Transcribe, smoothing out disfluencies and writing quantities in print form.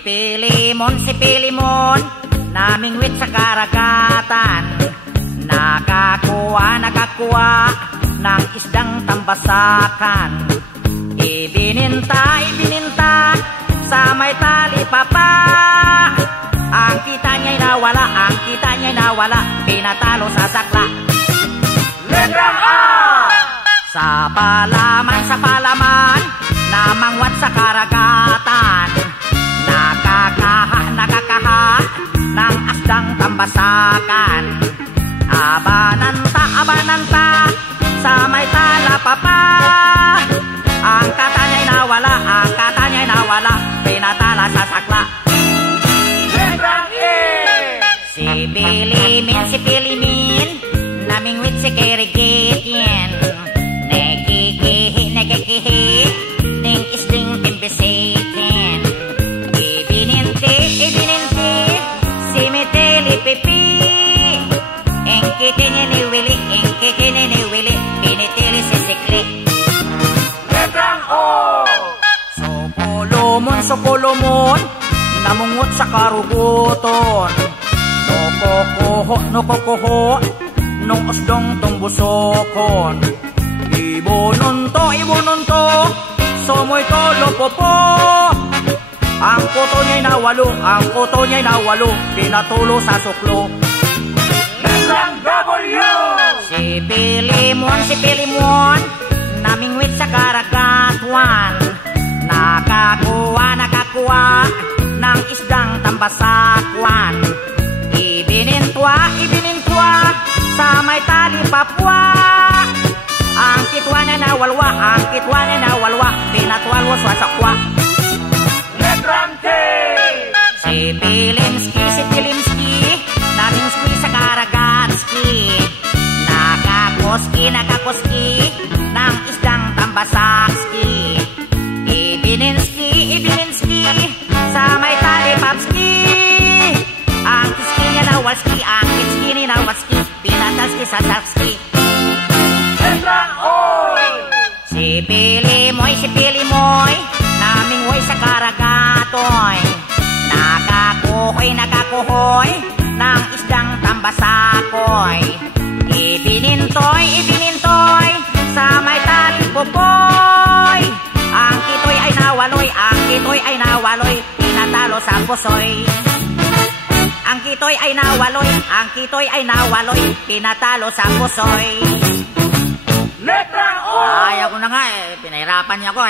Si Pilimon, namingwit sa karagatan. Nakakuha ng isdang tambasakan. Ibininta sa may talipapa. Ang kita niya'y nawala, pinatalo sa sakla. Letrang A! Sa palaman, namangwat sa karagatan. Nakakaha ng asdang tambasakan. Abananta sa may talapapa. Ang kata niya'y nawala, pinatala sa sakla. Letrang E! Si Pilimin, namingwit si Kirigityan. Nekikihi, ning isding timbisikin. Ibininti, si Miteli Pipi. Engkiti ni Willy, pinitili si Sikli. Letrang O! Sopolomon, namungot sa karuguton. Nokokoho, nung usdong tumbusokon. Ibununto, somoy tolopopo. Ang kuto niya'y nawalo, pinatulo sa suklo. Letrang W! Si Pilimon, namingwit sa karagatuan. Nakakuha ng isdang tambasakwan. Ibinintwa sa may talipapwa. Ang kitwa niya nawalwa, pinatwalwa sa sakwa. Letrang T! Si Pilimski, namingski sa karagatski. Nakakoski ng isdang tambasakski. Ibininski sa may talipapski. Ang kiski niya nawalski, pinatalski sa sakski. Letrang O! Si Pilimoy, namingwoy sa karagatoy. Nakakuhoy ng isdang tambasakoy. Ibinintoy sa may talipopoy. Ang kitoy ay nawaloy, pinatalo sa pusoy. Ang kitoy ay nawaloy, pinatalo sa pusoy. Letrang O! Ayaw ko na nga pinahirapan niya ko